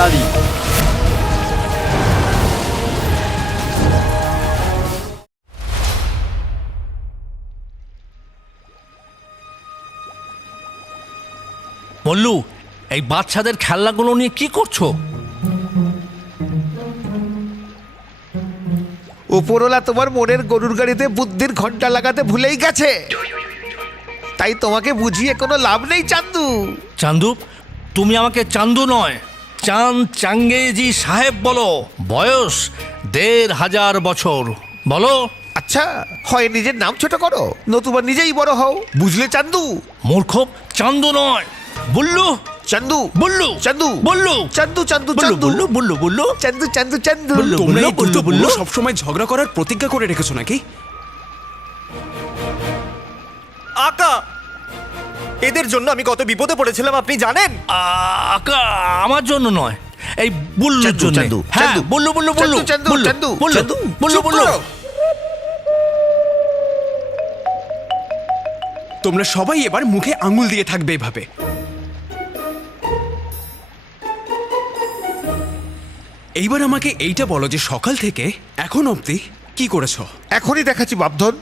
দালালি। বললু, এই বাচ্চাদের খেলনাগুলো নিয়ে কি করছো? উপরওয়ালা তোমার মনের গরুর গাড়িতে বুদ্ধির ঘন্টা লাগাতে ভুলেই গেছে, তাই তোমাকে বুঝিয়ে কোনো লাভ নেই চান্দু। চান্দু, তুমি আমাকে চান্দু নয়, চাঁদ চাঙ্গেজি সাহেব বলো। বয়স ১৫০০ বছর। বলো। আচ্ছা, হয় নিজের নাম ছোট করো, নতুবা নিজেই বড় হও, বুঝলে চান্দু? মূর্খ, চান্দু নয়, বুল্লু। চান্দু, বুল্লু, চান্দু, বুল্লু, চান্দু, চান্দু, বুল্লু, চান্দু, বুল্লু, বুল্লু, বুল্লু, চান্দু, চান্দু, চান্দু। বুল্লু, তোমরা এই বুল্লু, দুটো বুল্লু। বুল্লু সবসময় ঝগড়া করার প্রতিজ্ঞা করে রেখেছো নাকি? আকা, এদের জন্য আমি কত বিপদে পড়েছিলাম আপনি জানেন? আকা, আমার জন্য নয়, এই বুল্লুর চান্দু, জন্য। চান্দু, হ্যাঁ, চান্দু, বুল্লু, বুল্লু, বুল্লু, চান্দু, বুল্লু, চান্দু, বুল্লু, চান্দু, বুল্লু, চুপ বুল্লু। করো। তোমরা সবাই এবার মুখে আঙুল দিয়ে থাকবে এভাবে। এইবার আমাকে এইটা বলো যে সকাল থেকে এখন অবধি কি করেছো? এখনই দেখাচ্ছি বাপধন।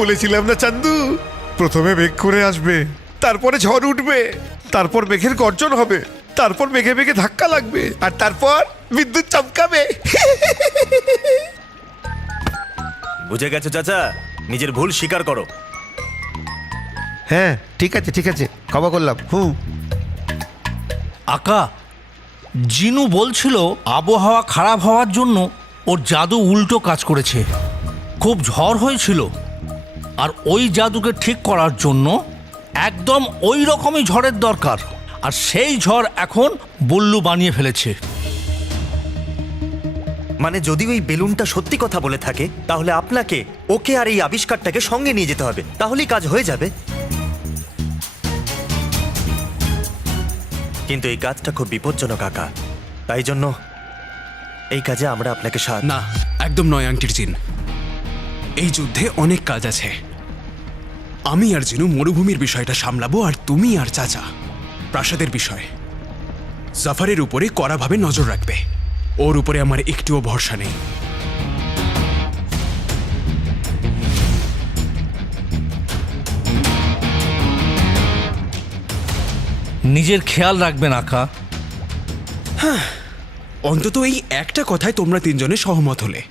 বলেছিলাম না চান্দু, প্রথমে মেঘ করে আসবে, তারপরে ঝড় উঠবে, তারপর মেঘের গর্জন হবে, তারপর মেঘে মেঘে ধাক্কা লাগবে, আর তারপর বিদ্যুৎ চমকাবে। বুঝে গেছো চাচা, নিজের ভুল স্বীকার করো। হ্যাঁ, ঠিক আছে, ঠিক আছে, ক্ষমা করলাম। আকা, জিনু বলছিল আবহাওয়া খারাপ হওয়ার জন্য ওর জাদু উল্টো কাজ করেছে। খুব ঝড় হয়েছিল, আর ওই জাদুকে ঠিক করার জন্য একদম ওই রকমই ঝড়ের দরকার, আর সেই ঝড় এখন বুল্লু বানিয়ে ফেলেছে। মানে যদি ওই বেলুনটা সত্যি কথা বলে থাকে, তাহলে আপনাকে ওকে আর এই আবিষ্কারটাকে সঙ্গে নিয়ে যেতে হবে, তাহলেই কাজ হয়ে যাবে। কিন্তু এই কাজটা খুব বিপজ্জনক আকা, তাই জন্য এই কাজে আমরা আপনাকে সাহায্য। না, একদম নয় আংটির জিন। এই যুদ্ধে অনেক কাজ আছে। আমি আর জিনু মরুভূমির বিষয়টা সামলাবো, আর তুমি আর চাচা প্রাসাদের বিষয়। জাফারের উপরে কড়াভাবে নজর রাখবে। ওর উপরে আমার একটুও ভরসা নেই। নিজের খেয়াল রাখবেন আকা। অন্তত এই একটা কথায় তোমরা তিনজনে সহমত হলে।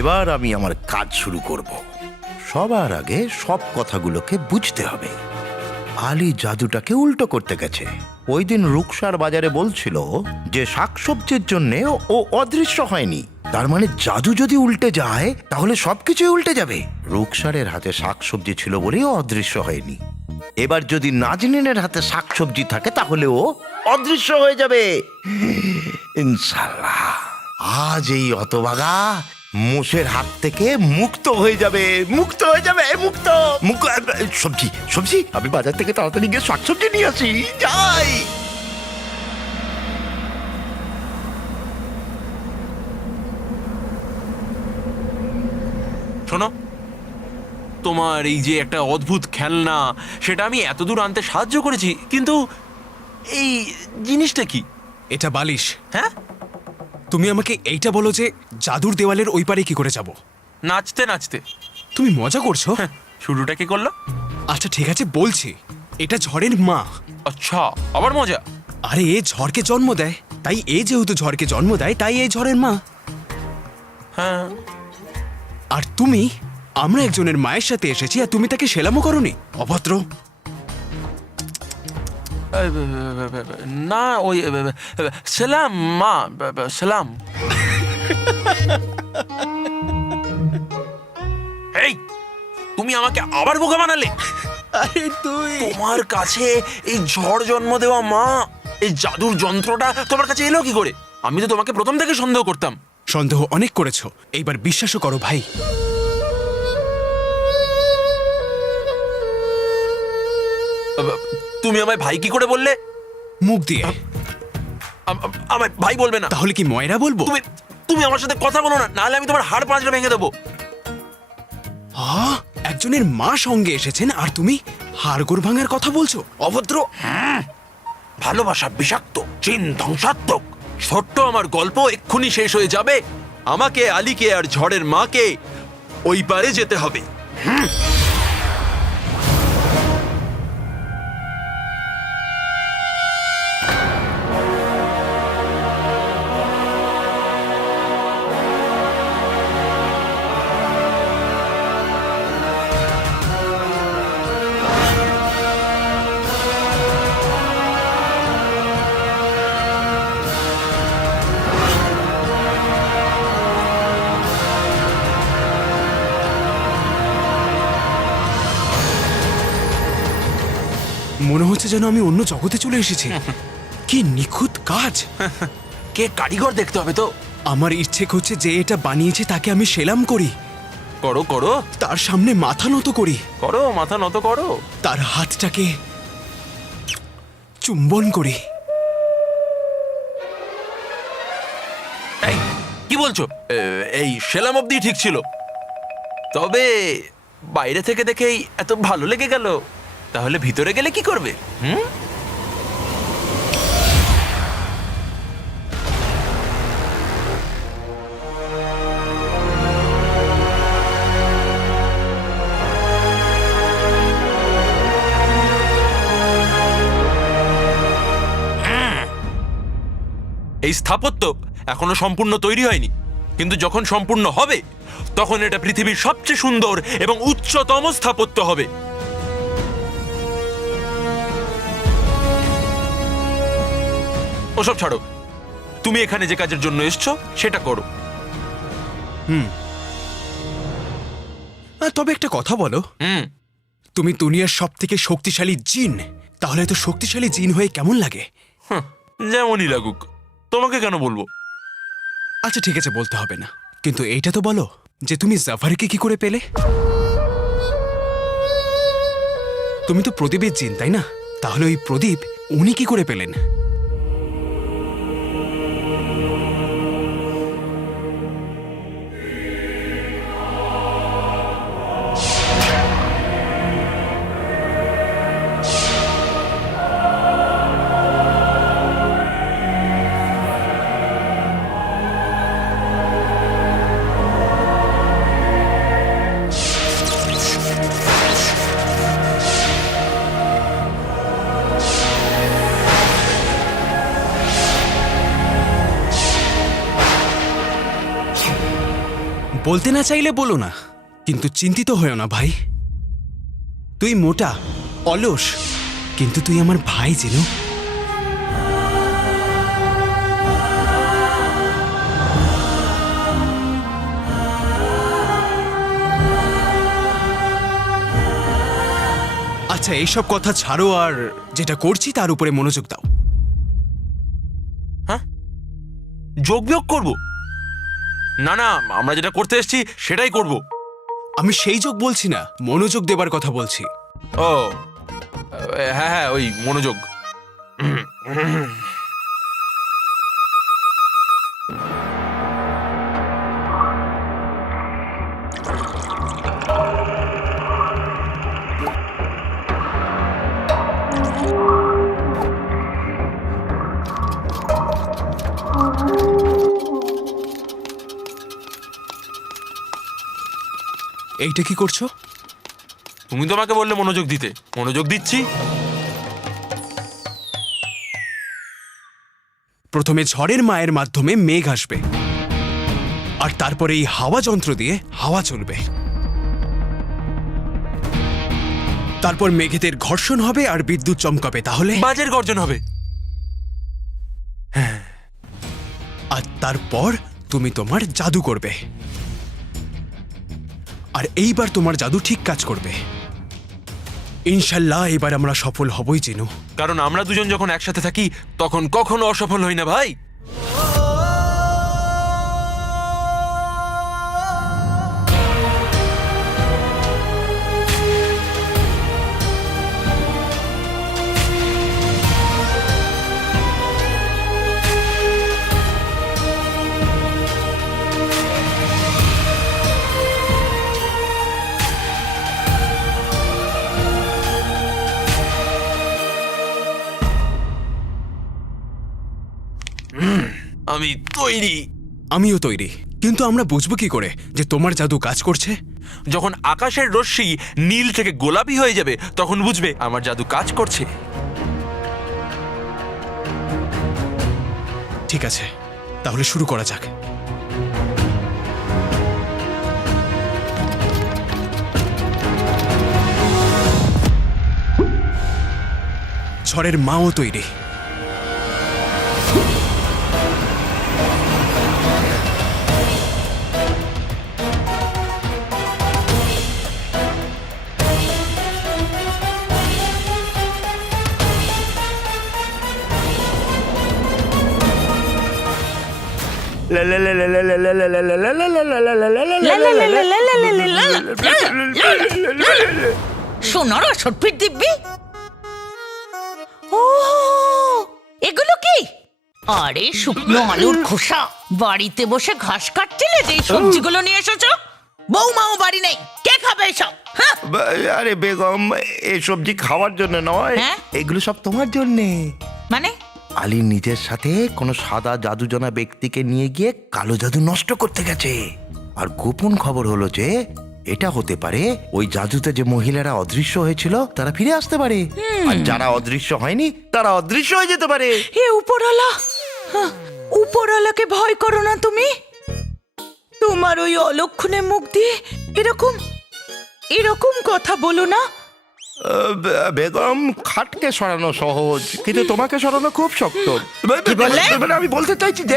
এবার আমি আমার কাজ শুরু করব। সবার আগে সব কথাগুলোকে বুঝতে হবে। আলী জাদুটাকে উল্টো করতে গেছে। ওই দিন রুকসার বাজারে বলছিল যে শাকসবজির জন্য ও অদৃশ্য হয়নি। তার মানে জাদু যদি উল্টে যায় তাহলে সবকিছুই উল্টে যাবে। রুকসারের হাতে শাকসবজি ছিল বলেই ও অদৃশ্য হয়নি। এবার যদি নাজনীনের হাতে শাকসবজি থাকে তাহলে ও অদৃশ্য হয়ে যাবে ইনশাল্লাহ। আজ এই হতভাগা মোষের হাত থেকে মুক্ত হয়ে যাবে, মুক্ত হয়ে যাবে, মুক্ত সবজি সবজি, আমি বাজার থেকে তাড়াতাড়ি গিয়ে শাকসবজি নিয়ে আসি, যাই। শোনো, তোমার এই যে একটা অদ্ভুত খেলনা, সেটা আমি এতদূর আনতে সাহায্য করেছি, কিন্তু এই জিনিসটা কি? এটা বালিশ। হ্যাঁ, তুমি আমাকে এইটা বলো যে জাদুর দেওয়ালের ওই পারে কি করে যাব? নাচতে নাচতে। তুমি মজা করছো? হ্যাঁ, শুরুটা কি করলো? আচ্ছা ঠিক আছে, বলছি। এটা ঝড়ের মা। আচ্ছা, আবার মজা। আরে এ ঝড়কে জন্ম দেয়, তাই এ যেহেতু ঝড়কে জন্ম দেয়, তাই এই ঝড়ের মা। হ্যাঁ, আর তুমি, আমরা একজনের মায়ের সাথে এসেছি আর তুমি তাকে সেলামও করনি, অভদ্র। না, ওই সেলাম মা, সেলাম। এই, তুমি আমাকে আবার বোকা বানালে। আরে তুই, তোমার কাছে এই ঝড় জন্ম দেওয়া মা, এই জাদুর যন্ত্রটা তোমার কাছে এলো কি করে? আমি তো তোমাকে প্রথম থেকে সন্দেহ করতাম। সন্দেহ অনেক করেছো, এইবার বিশ্বাসও করো ভাই। তুমি আমায় ভাই কি করে বললে? মুখ দিয়ে। আমায় ভাই বলবে না। তাহলে কি ময়রা বলবো? তুমি তুমি আমার সাথে কথা বলো না, নাহলে আমি তোমার হাড় পাঁজরা ভেঙে দেবো। একজনের মা সঙ্গে এসেছেন আর তুমি হাড়গোড় ভাঙার কথা বলছো, অভদ্র। ভালোবাসা বিষাক্ত, চিন ধ্বংসাত্মক। ছোট্ট আমার গল্প এক্ষুনি শেষ হয়ে যাবে। আমাকে, আলীকে আর ঝড়ের মাকে ওই পারে যেতে হবে। মনে হচ্ছে যেন আমি অন্য জগতে চলে এসেছি। কি নিখুঁত কাজ! কে কারিগর দেখতে হবে তো। আমার ইচ্ছে করছে যে এটা বানিয়েছে তাকে আমি সেলাম করি, করো করো তার সামনে মাথা নত করি, করো, মাথা নত করো। তার হাতটাকে চুম্বন করি। এই, কি বলছো? এই সেলাম অব্দি ঠিক ছিল, তবে বাইরে থেকে দেখেই এত ভালো লেগে গেল, তাহলে ভিতরে গেলে কি করবে? এই স্থাপত্য এখনো সম্পূর্ণ তৈরি হয়নি, কিন্তু যখন সম্পূর্ণ হবে তখন এটা পৃথিবীর সবচেয়ে সুন্দর এবং উচ্চতম স্থাপত্য হবে। ওসব ছাড়ো, তুমি এখানে যে কাজের জন্য এসছো সেটা করো। তবে একটা কথা বলো, তুমি দুনিয়ার সব থেকে শক্তিশালী জিন, তাহলে তো শক্তিশালী জিন হয়ে কেমন লাগে? যেমনই লাগুক, তোমাকে কেন বলবো? আচ্ছা ঠিক আছে, বলতে হবে না, কিন্তু এইটা তো বলো যে তুমি জাফারকে কি করে পেলে? তুমি তো প্রদীপের জিন, তাই না? তাহলে ওই প্রদীপ উনি কি করে পেলেন? বলতে না চাইলে বলো না, কিন্তু চিন্তিত হয়েও না ভাই। তুই মোটা, অলস, কিন্তু তুই আমার ভাই জিনু। আচ্ছা এইসব কথা ছাড়ো আর যেটা করছি তার উপরে মনোযোগ দাও। হ্যাঁ, যোগ বিয়োগ করবো? না না, আমরা যেটা করতে এসেছি সেটাই করব। আমি সেই যোগ বলছি না, মনোযোগ দেবার কথা বলছি। ও হ্যাঁ হ্যাঁ, ওই মনোযোগ। এইটা কি করছো? তুমি তো আমাকে বললে মনোযোগ দিতে, মনোযোগ দিচ্ছি। প্রথমে ঝড়ের মায়ের মাধ্যমে মেঘ আসবে, আর তারপরে এই হাওয়া যন্ত্র দিয়ে হাওয়া চলবে। তারপর মেঘেদের ঘর্ষণ হবে আর বিদ্যুৎ চমকাবে, তাহলে বাজের গর্জন হবে। আর তারপর তুমি তোমার জাদু করবে, আর এইবার তোমার জাদু ঠিক কাজ করবে। ইনশাল্লাহ এবার আমরা সফল হবই জিনু। কারণ আমরা দুজন যখন একসাথে থাকি তখন কখনো অসফল হই না ভাই। আমি তৈরি। আমিও তৈরি, কিন্তু আমরা বুঝবো কি করে যে তোমার জাদু কাজ করছে? যখন আকাশের রশ্মি নীল থেকে গোলাপি হয়ে যাবে তখন বুঝবে আমার জাদু কাজ করছে। ঠিক আছে, তাহলে শুরু করা যাক। ঝড়ের মাও তৈরি। সোনার অসৎপিট দিব্যি। ও, এগুলো কি? আরে শুকনো আলুর খোসা। বাড়িতে বসে ঘাস কাটছিলে যে এই সবজিগুলো নিয়ে এসেছো? বৌমাও বাড়ি নেই, কে খাবে এসব? হ্যাঁ? আরে বেগম, এই সবজি খাওয়ার জন্য নয়, হ্যাঁ? এগুলো সব তোমার জন্যে। মানে আলী নিজের সাথে কোনো সাদা জাদুজনা ব্যক্তিকে নিয়ে গিয়ে কালো জাদু নষ্ট করতে গেছে। আর গোপন খবর হলো যে এটা হতে পারে ওই জাদুতে যে মহিলারা অদৃশ্য হয়েছিল তারা ফিরে আসতে পারে, আর যারা অদৃশ্য হয়নি তারা অদৃশ্য হয়ে যেতে পারে। হে উপরওয়ালা, উপরওয়ালাকে ভয় করো না তুমি। তোমার ওই অলক্ষণে মুখ দিয়ে এরকম এরকম কথা বলো না। বেগম, খাটকে সরানো সহজ, কিন্তু তোমাকে সরানো খুব শক্ত। মানে আমি বলতে চাইছি যে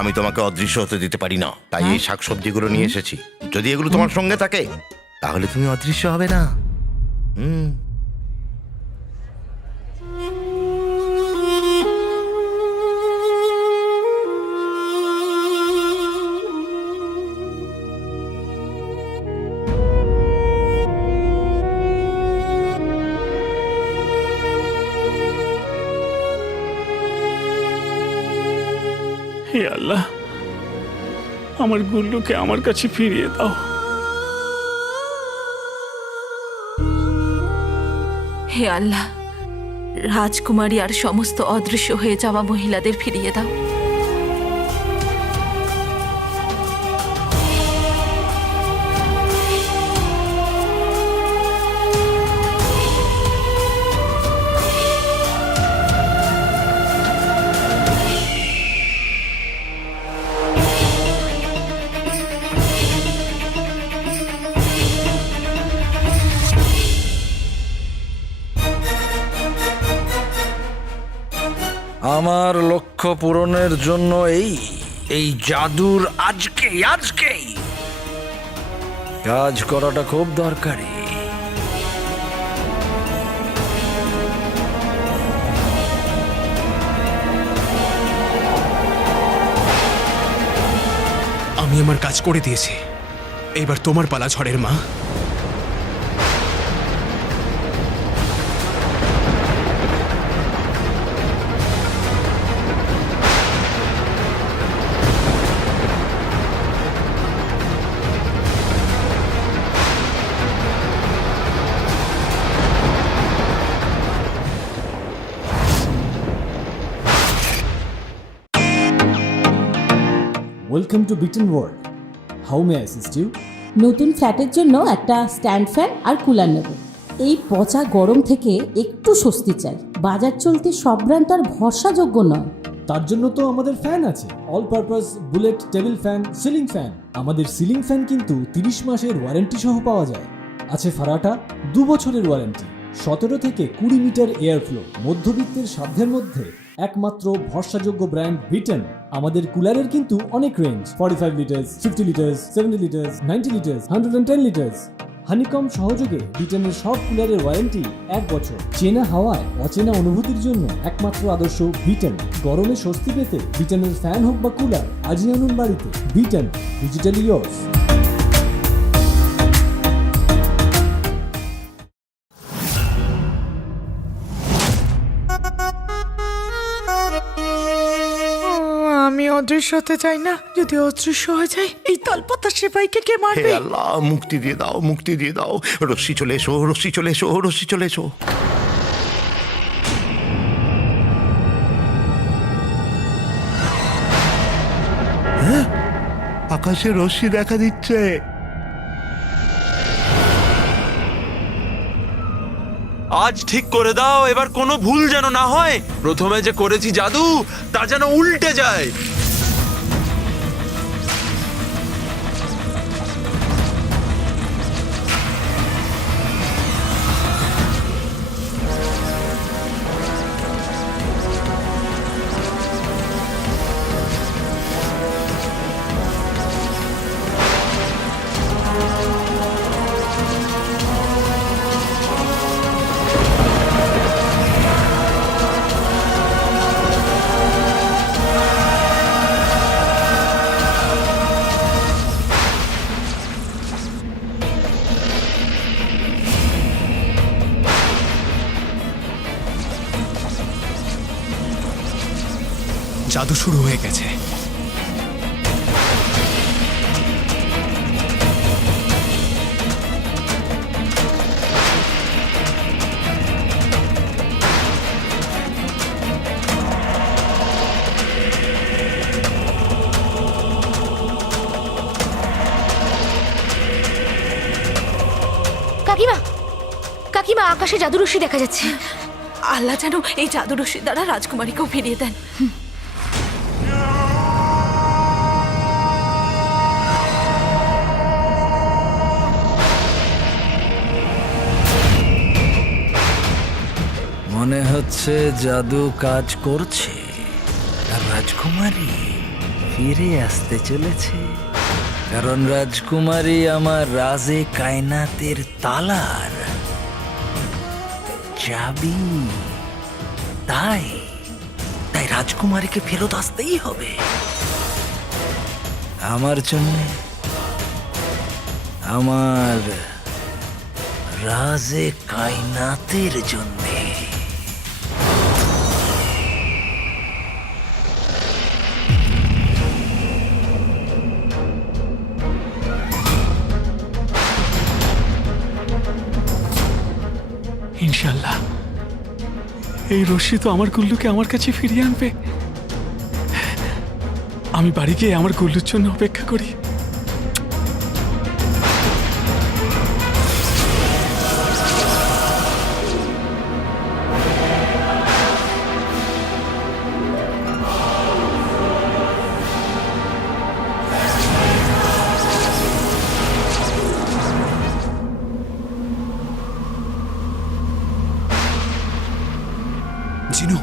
আমি তোমাকে অদৃশ্য হতে দিতে পারি না, তাই এই শাকসবজিগুলো নিয়ে এসেছি। যদি এগুলো তোমার সঙ্গে থাকে তাহলে তুমি অদৃশ্য হবে না। হে আল্লাহ, আমার গুল্লুকে আমার কাছে ফিরিয়ে দাও। হে আল্লাহ, রাজকুমারী আর সমস্ত অদৃশ্য হয়ে যাওয়া মহিলাদের ফিরিয়ে দাও। আমার লক্ষ্য পূরণের জন্য এই জাদুর আজকেই কাজ করাটা খুব দরকারি। আমি আমি আমার কাজ করে দিয়েছি, এইবার তোমার পালা ঝড়ের মা। Welcome to Beaten World. How may I assist you? নতুন ফ্ল্যাটের জন্য একটা স্ট্যান্ড ফ্যান আর কুলার নেব। এই পচা গরম থেকে একটু স্বস্তি চাই। বাজার চলতে সব ব্র্যান্ড আর ভরসাযোগ্য নয়। তার জন্য তো আমাদের ফ্যান আছে, all purpose bullet table fan, ceiling fan. আমাদের সিলিং ফ্যান কিন্তু 30 মাসের ওয়ারেন্টি সহ পাওয়া যায়। আছে ফারাটা 2 বছরের ওয়ারেন্টি, 17 থেকে 20 মিটার এয়ার ফ্লো, মধ্যবিত্তের সাধ্যের মধ্যে একমাত্র ভরসাযোগ্য ব্র্যান্ড বিটেন। আমাদের কুলারের কিন্তু অনেক range, 45 litres, 50 litres, 70 litres, 90 litres, 110 litres. Honeycomb সহযোগে বিটেনের সব কুলারের ওয়ারেন্টি 1 বছর। চেনা হাওয়ায় অচেনা অনুভূতির জন্য একমাত্র আদর্শ বিটেন। গরমে স্বস্তি পেতে বিটেনের ফ্যান হোক বা কুলার, আজই আনুন বাড়িতে। Beaten, digitally yours. আমি অদৃশ্য হতে চাই না। যদি অদৃশ্য হয়ে যাই, এই তালপাতা সেবাইকে কে হে মারবে? আল্লাহ, মুক্তি দিয়ে দাও, মুক্তি দিয়ে দাও। রশ্মি চলে এসো, রশ্মি চলে এসো, রশ্মি চলে এসো। হ্যাঁ, আকাশে রশ্মি দেখা দিচ্ছে। আজ ঠিক করে দাও, এবার কোনো ভুল যেন না হয়। প্রথমে যে করেছি জাদু, তা যেন উল্টে যায়। জাদু শুরু হয়ে গেছে। কাকিমা, কাকিমা, আকাশে জাদুরশ্মি দেখা যাচ্ছে। আল্লাহ যেন এই জাদুরশ্মির দ্বারা রাজকুমারীকেও ফিরিয়ে দেন। মনে হচ্ছে জাদু কাজ করছে আর রাজকুমারী ফিরে আসতে চলেছে, কারণ রাজকুমারী আমার রাজে কায়নাতের তালার চাবি। তাই তাই রাজকুমারীকে ফেরত আসতেই হবে আমার জন্য, আমার রাজে কায়নাতের জন্যে। ইনশাল্লাহ এই রশ্মি তো আমার গুল্লুকে আমার কাছে ফিরিয়ে আনবে। আমি বাড়ি গিয়ে আমার গুল্লুর জন্য অপেক্ষা করি। জিনু,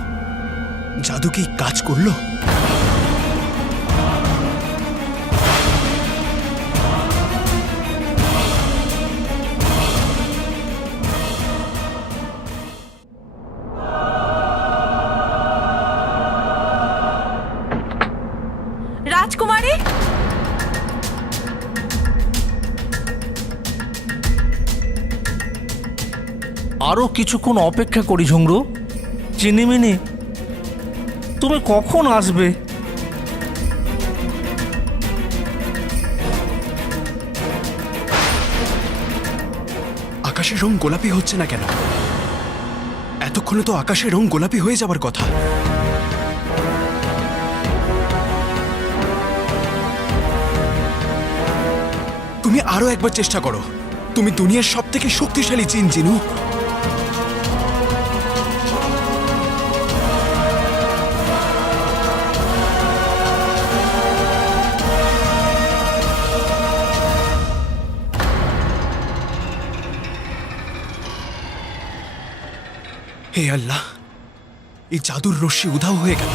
জাদু কি কাজ করলো? রাজকুমারী, আরও কিছুক্ষণ অপেক্ষা করি ঝুংরু। চিনিমিনি, তুমি কখন আসবে? আকাশের রং গোলাপি হচ্ছে না কেন? এতক্ষণে তো আকাশের রং গোলাপি হয়ে যাবার কথা। তুমি আরো একবার চেষ্টা করো। তুমি দুনিয়ার সব থেকে শক্তিশালী জিন, জিনু। হে আল্লাহ, এই জাদুর রশ্মি উধাও হয়ে গেল।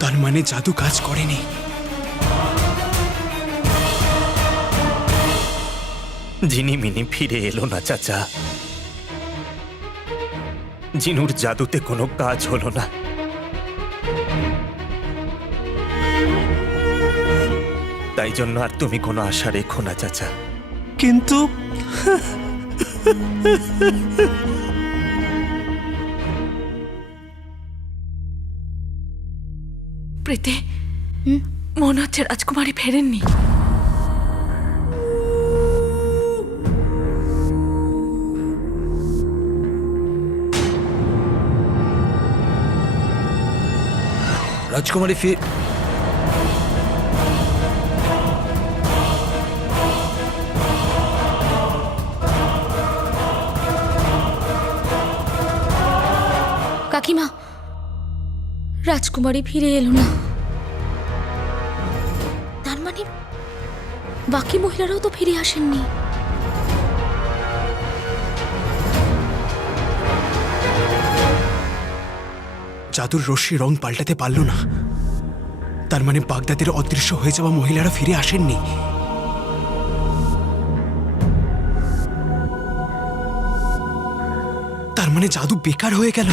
তার মানে জাদু কাজ করেনি। ঝিনিমিনি ফিরে এলো না চাচা। জিনুর জাদুতে কোনো কাজ হলো না। তাই জন্য আর তুমি কোনো আশা রেখো না চাচা। কিন্তু প্রীতি, মনে হচ্ছে রাজকুমারী ফেরেননি। রাজকুমারী ফির কাকিমা, রাজকুমারী ফিরে এলো না। তার মানে বাকি মহিলারাও তো ফিরে আসেননি। জাদুর রশ্মি রং পাল্টাতে পারল না। তার মানে বাগদাদের অদৃশ্য হয়ে যাওয়া মহিলারা ফিরে আসেননি। তার মানে জাদু বেকার হয়ে গেল।